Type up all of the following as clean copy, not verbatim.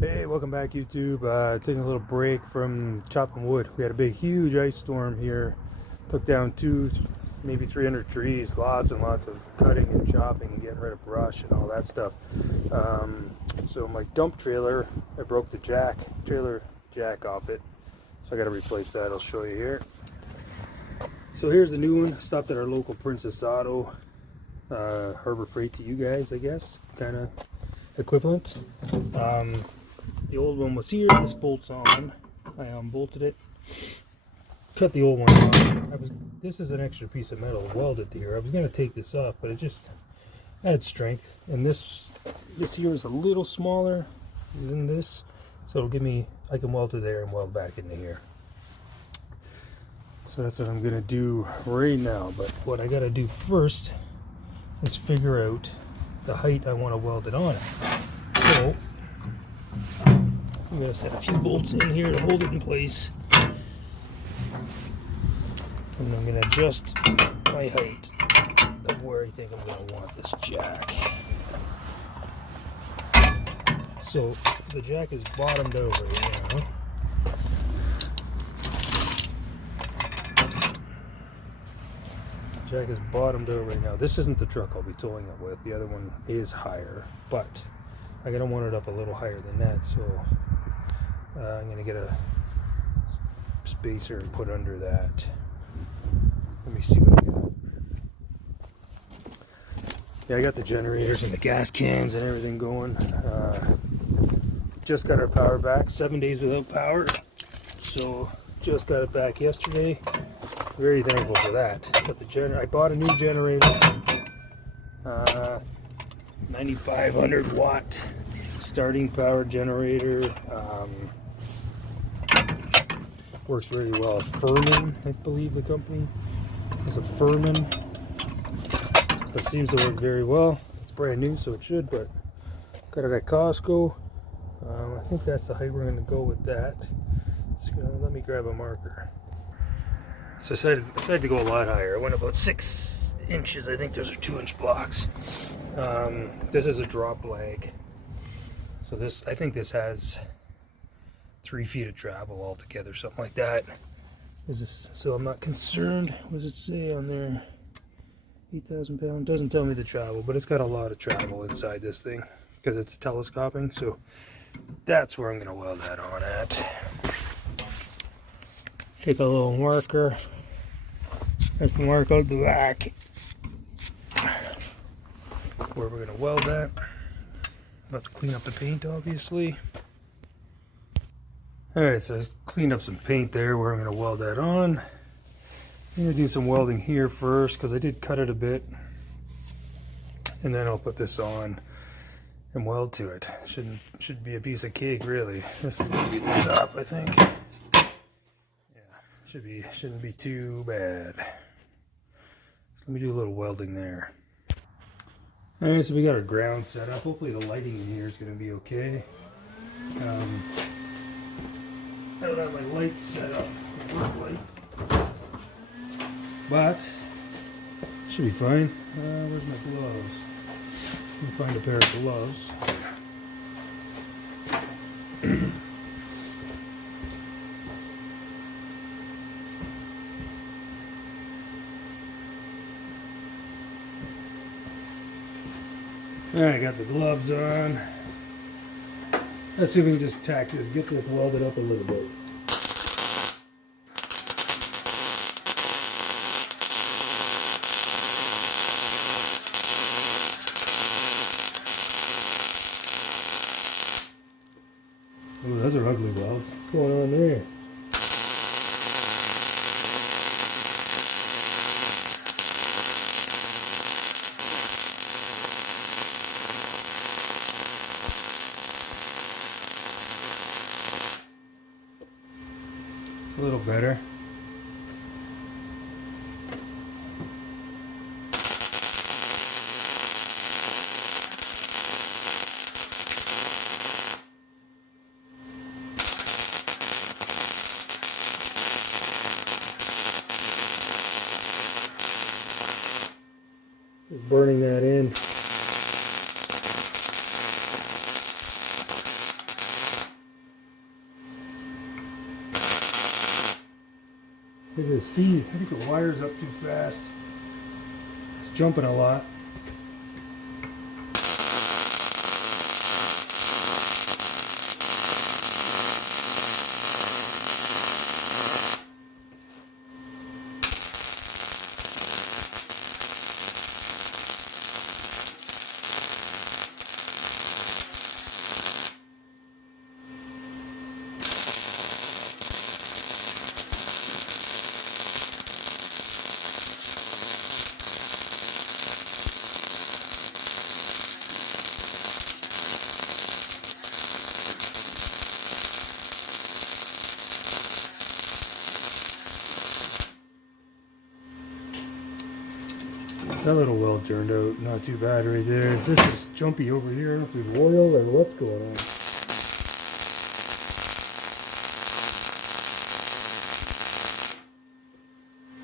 Hey, welcome back YouTube. Taking a little break from chopping wood. We had a big huge ice storm here. Took down maybe 300 trees. Lots and lots of cutting and chopping and getting rid of brush and all that stuff. So my dump trailer, I broke the trailer jack off it, so I got to replace that. I'll show you here. So here's the new one. Stopped at our local Princess Auto. Harbor Freight to you guys, I guess, kind of equivalent. The old one was here. This bolt's on. I unbolted it. Cut the old one off. This is an extra piece of metal welded here. I was going to take this off, but it just adds strength. And this here is a little smaller than this, so it'll give me, I can weld it there and weld back into here. So that's what I'm going to do right now. But what I got to do first is figure out the height I want to weld it on. So I'm going to set a few bolts in here to hold it in place, and I'm going to adjust my height of where I think I'm going to want this jack. So the jack is bottomed out right now. Jack is bottomed out right now. This isn't the truck I'll be towing it with. The other one is higher, but I'm going to want it up a little higher than that, so I'm going to get a spacer and put under that. Let me see what I got. Yeah, I got the generators and the gas cans and everything going. Just got our power back. 7 days without power, so just got it back yesterday. Very thankful for that. But I bought a new generator, 9,500 watt starting power generator. Works very well. Furman, I believe the company is a Furman. But it seems to work very well. It's brand new, so it should. But got it at Costco. I think that's the height we're going to go with that. Let me grab a marker. So I decided to go a lot higher. I went about 6 inches. I think those are 2-inch blocks. This is a drop lag. So I think this has 3 feet of travel altogether, something like that. So I'm not concerned. What does it say on there? 8,000 pounds. Doesn't tell me the travel, but it's got a lot of travel inside this thing because it's telescoping. So that's where I'm going to weld that on at. Take a little marker. I can mark out the back where we're going to weld that. About to clean up the paint, obviously. Alright, so I just cleaned up some paint there where I'm going to weld that on. I'm going to do some welding here first because I did cut it a bit. And then I'll put this on and weld to it. Should be a piece of cake, really. This is going to be the top, I think. Shouldn't be too bad. So let me do a little welding there. Alright, so we got our ground set up. Hopefully the lighting in here is going to be okay. I don't have my lights set up, work light, but should be fine. Where's my gloves? Let me find a pair of gloves. Alright, got the gloves on. Let's see if we can just get this welded up a little bit. Oh, those are ugly welds. What's going on there? A little better. Just burning that in. Look at the speed. I think the wire's up too fast. It's jumping a lot. That little weld turned out not too bad right there. This is jumpy over here. I don't know if there's oil or what's going on.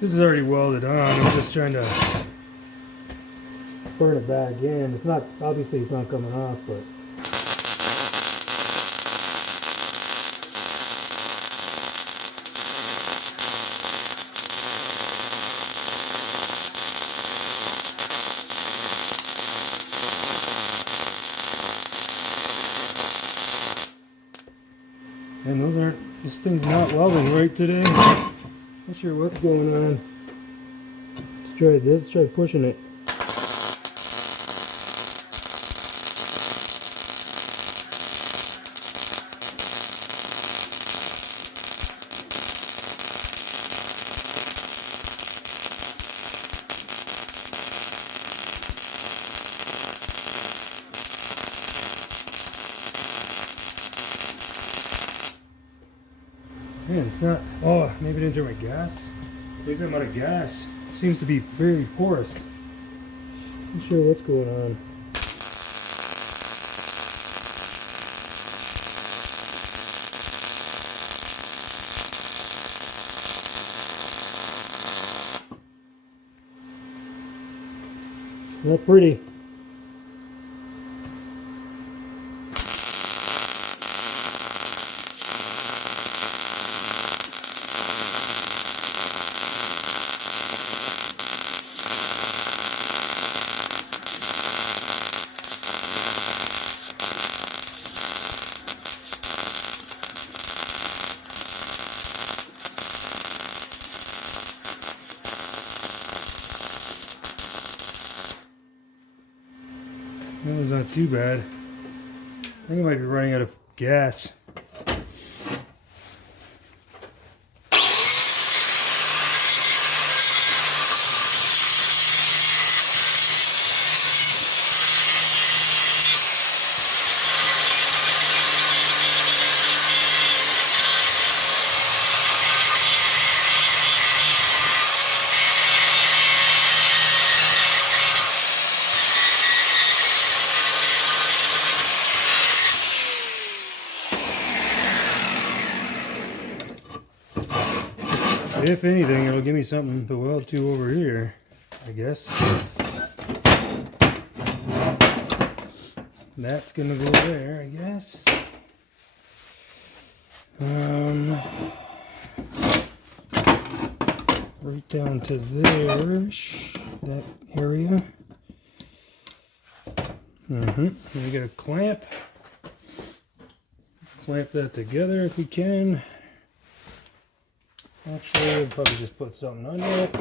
This is already welded on. I'm just trying to burn it back in. It's not, obviously it's not coming off, but and those aren't, this thing's not welding right today. Not sure what's going on. Let's try this, let's try pushing it. Man, it's not, oh, maybe I didn't turn my gas. Maybe I'm out of gas. It seems to be very porous. Not sure what's going on. Not pretty. That was not too bad. I think I might be running out of gas. If anything, it'll give me something to weld to over here, I guess. That's gonna go there, I guess. Right down to there, that area. And we got a clamp. Clamp that together if we can. Actually, I'll probably just put something under it.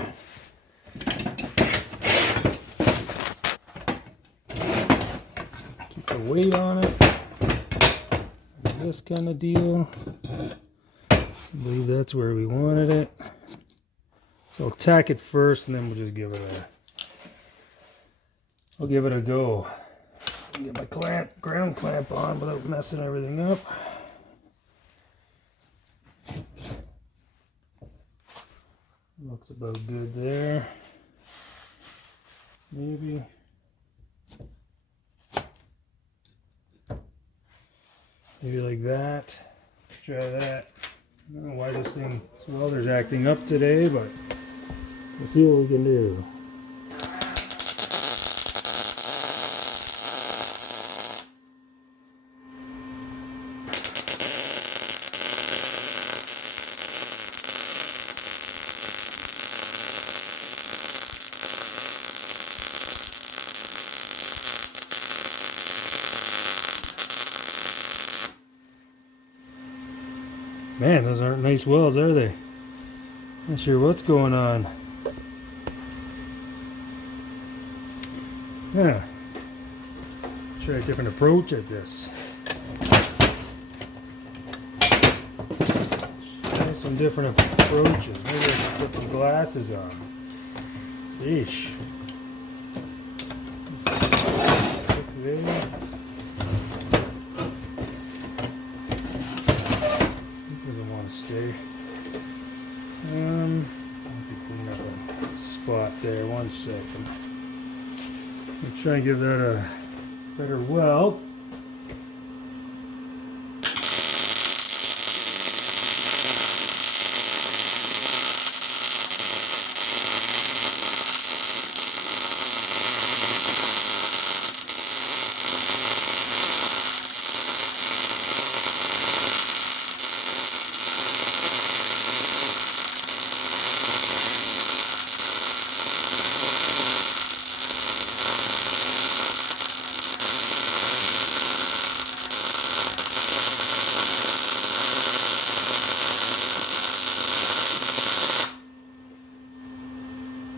Keep the weight on it. This kind of deal. I believe that's where we wanted it. So I'll tack it first and then we'll just give it I'll give it a go. Get my ground clamp on without messing everything up. Looks about good there. Maybe. Maybe like that. Let's try that. I don't know why this welder's acting up today, but we'll see what we can do. Man, those aren't nice welds, are they? Not sure what's going on. Yeah. Try a different approach at this. Try some different approaches. Maybe I should put some glasses on. Sheesh. There. Doesn't want to stay. I have to clean up a spot there. 1 second. I'll try and give that a better weld.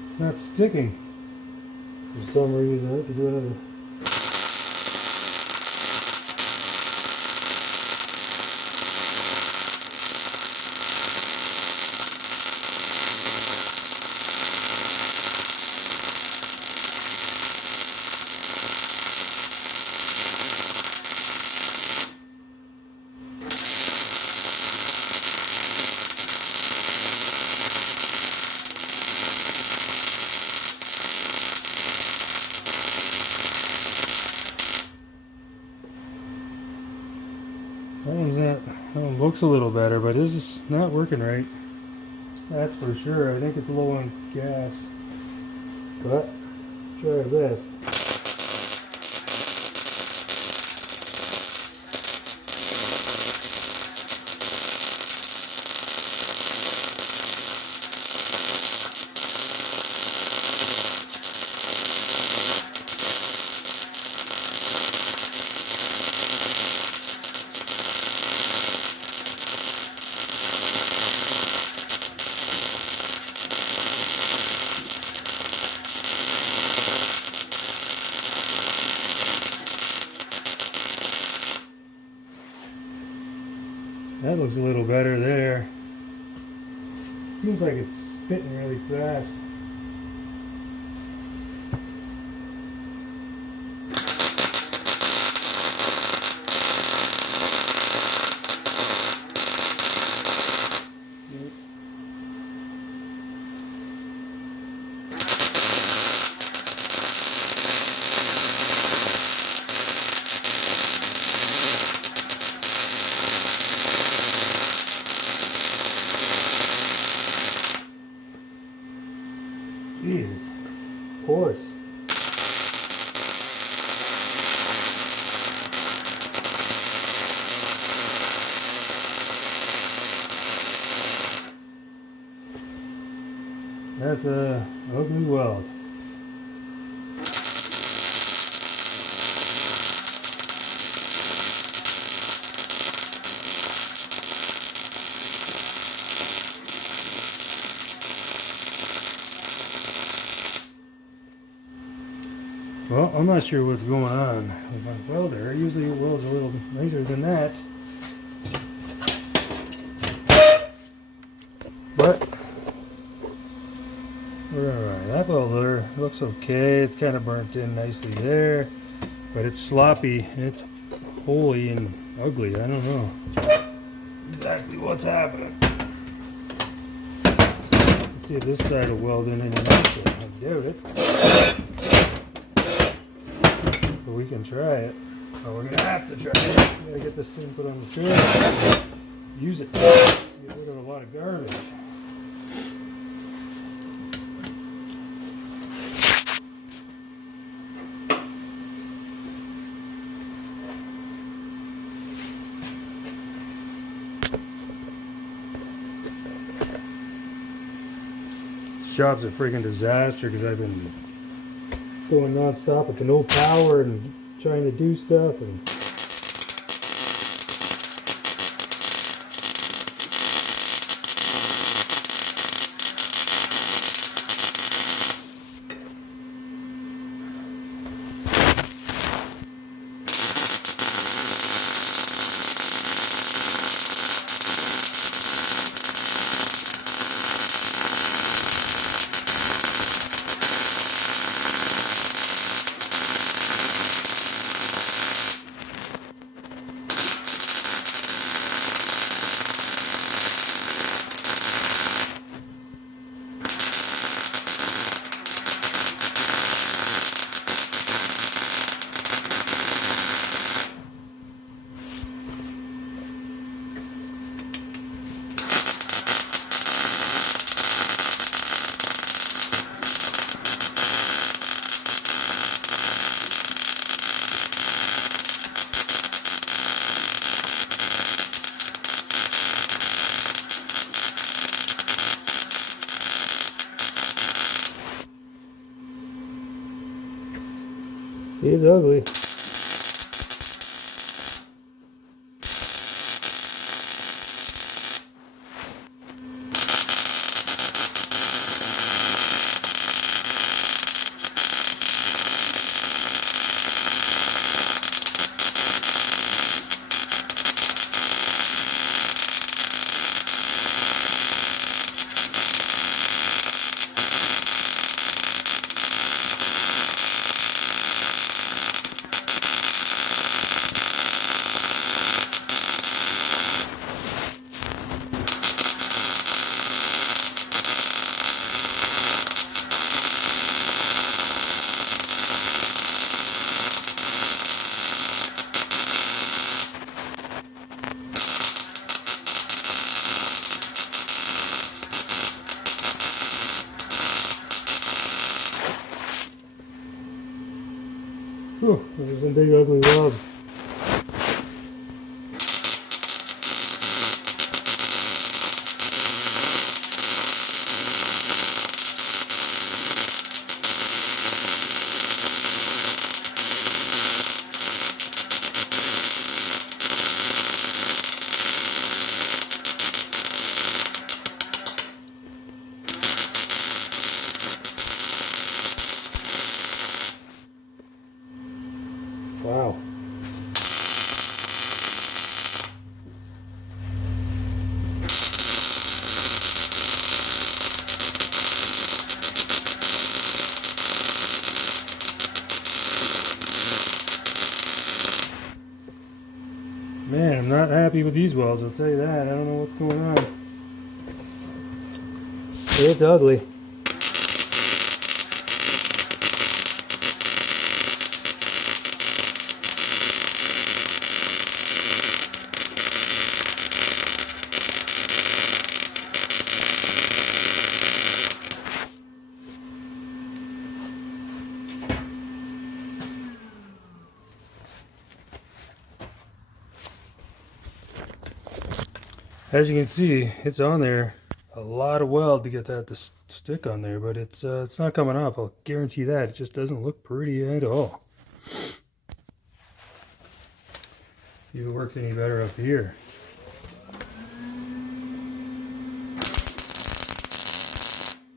It's not sticking for some reason. I have to do another. That one looks a little better, but this is not working right. That's for sure. I think it's low on gas, but try our best. That looks a little better there. Seems like it's spitting really fast. Jesus, of course. That's a ugly weld. Well, I'm not sure what's going on with my welder. Usually it welds a little nicer than that. But we're alright. That welder looks okay. It's kind of burnt in nicely there. But it's sloppy and it's holy and ugly. I don't know exactly what's happening. Let's see if this side will weld in any nicer. I doubt it. But we can try it. Oh, we're gonna have to try it. We gotta get this thing put on the trailer. Use it. Get rid of a lot of garbage. Shop's a freaking disaster because I've been going non-stop with no power and trying to do stuff, and It's ugly. Whew, those are some big ugly welds. Wow. Man, I'm not happy with these welds, I'll tell you that. I don't know what's going on. It's ugly. As you can see, it's on there. A lot of weld to get that to stick on there, but it's not coming off. I'll guarantee that. It just doesn't look pretty at all. See if it works any better up here.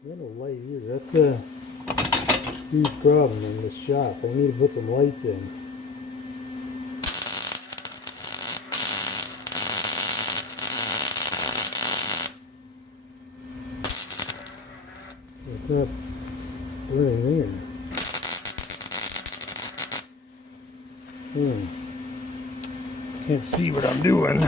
Got no light here. That's a huge problem in this shop. I need to put some lights in. It's not burning there. Can't see what I'm doing.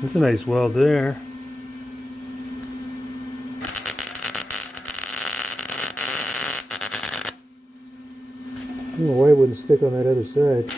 That's a nice weld there. I don't know why it wouldn't stick on that other side.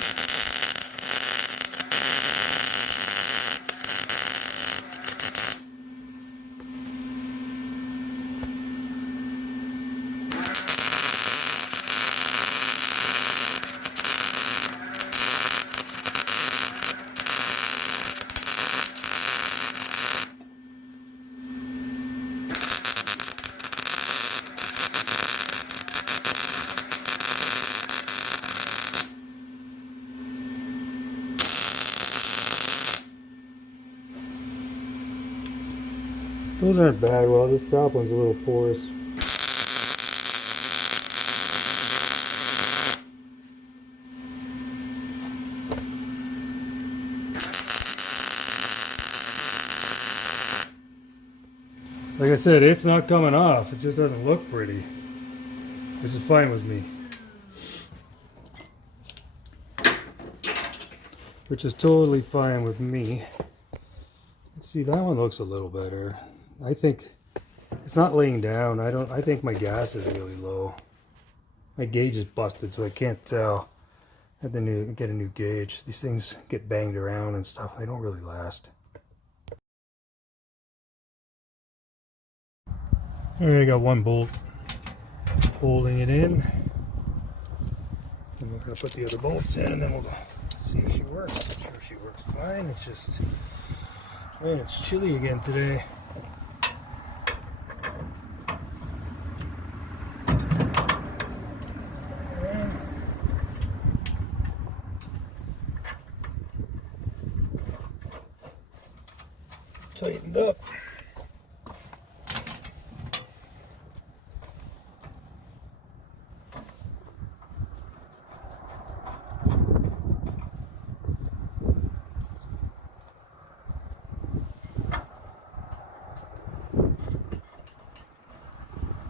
Those aren't bad. Well, this top one's a little porous. Like I said, it's not coming off. It just doesn't look pretty, which is fine with me. Which is totally fine with me. Let's see, that one looks a little better. I think it's not laying down. I think my gas is really low. My gauge is busted, so I can't tell. I have to get a new gauge. These things get banged around and stuff. They don't really last. Alright, I got one bolt. holding it in. And we're going to put the other bolts in, and then we'll see if she works. I'm sure she works fine. It's just, man, it's chilly again today. Tightened up.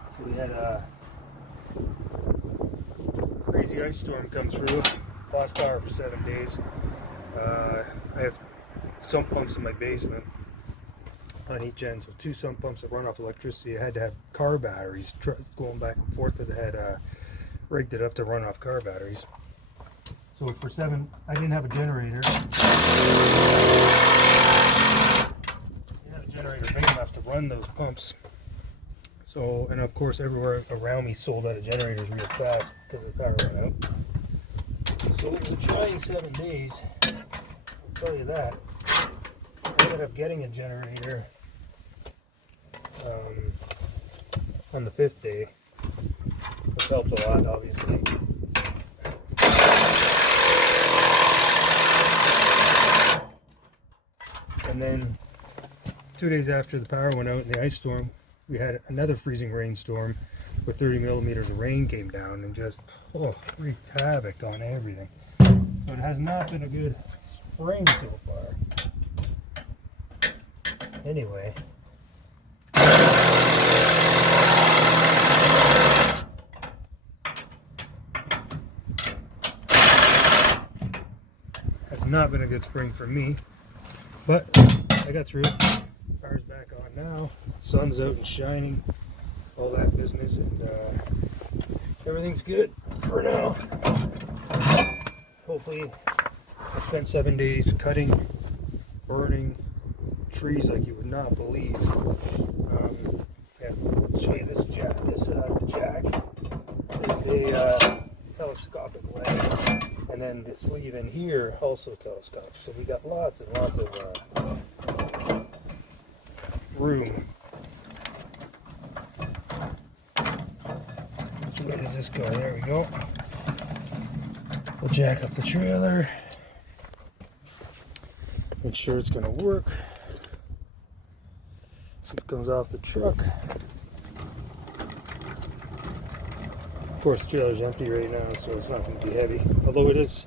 So we had a crazy ice storm come through. Lost power for 7 days. I have sump pumps in my basement on each end, so 2 sump pumps that run off electricity. I had to have car batteries going back and forth because I had rigged it up to run off car batteries. So for 7, I didn't have a generator. I didn't have a generator big enough to run those pumps. So, and of course everywhere around me sold out of generators real fast because the power went out. So it was a trying 7 days, I'll tell you that. I ended up getting a generator on the 5th day, which helped a lot, obviously. And then 2 days after the power went out in the ice storm, we had another freezing rainstorm where 30 millimeters of rain came down and just wreaked havoc on everything. So it has not been a good spring so far. Anyway, has not been a good spring for me, but I got through it. Power's back on now, sun's out and shining, all that business, and everything's good for now. Hopefully, I spent 7 days cutting, burning trees like you would not believe. Yeah, I'll show you this jack. The jack is a telescopic leg, and then the sleeve in here also telescopic. So we got lots and lots of room. Which way does this go? There we go. We'll jack up the trailer. Make sure it's going to work. See if it comes off the truck. Of course, the trailer's empty right now, so it's not going to be heavy. Although it is,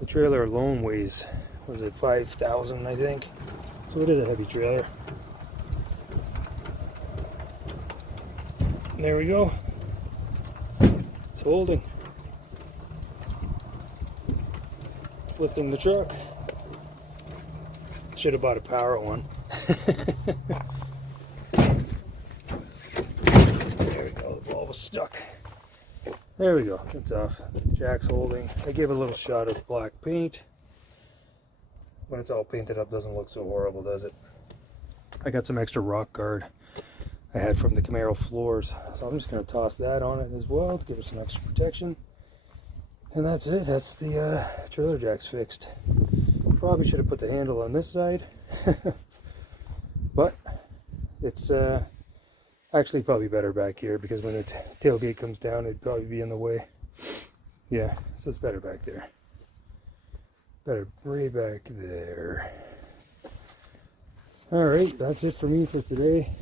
the trailer alone weighs, was it 5,000, I think? So it is a heavy trailer. And there we go. It's holding. It's lifting the truck. Should have bought a power one. There we go, the ball was stuck. There we go, it's off. Jack's holding. I gave it a little shot of black paint. When it's all painted up, doesn't look so horrible, does it? I got some extra rock guard I had from the Camaro floors, so I'm just going to toss that on it as well to give it some extra protection. And that's it. That's the trailer jacks fixed. Probably should have put the handle on this side, but it's actually probably better back here because when the tailgate comes down, it'd probably be in the way. Yeah, so it's better back there. Better way back there. All right, that's it for me for today.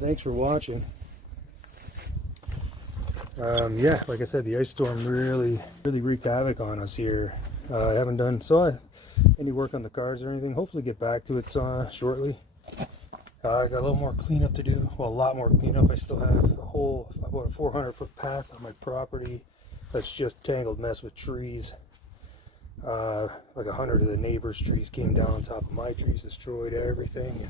Thanks for watching. Yeah, like I said, the ice storm really wreaked havoc on us here. I haven't done any work on the cars or anything. Hopefully get back to it shortly. I got a little more cleanup to do. Well, a lot more cleanup. I still have about a 400-foot path on my property that's just tangled mess with trees. Like 100 of the neighbors' trees came down on top of my trees, destroyed everything.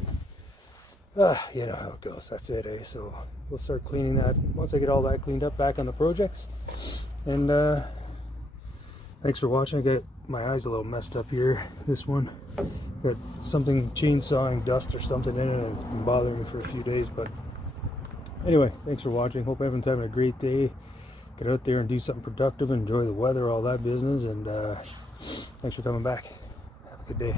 And you know how it goes. That's it, eh? So we'll start cleaning that once I get all that cleaned up back on the projects. And thanks for watching. I got my eyes a little messed up here. This one got something chainsawing dust or something in it, and it's been bothering me for a few days. But anyway, thanks for watching. Hope everyone's having a great day. get out there and do something productive, enjoy the weather, all that business. And thanks for coming back. Have a good day.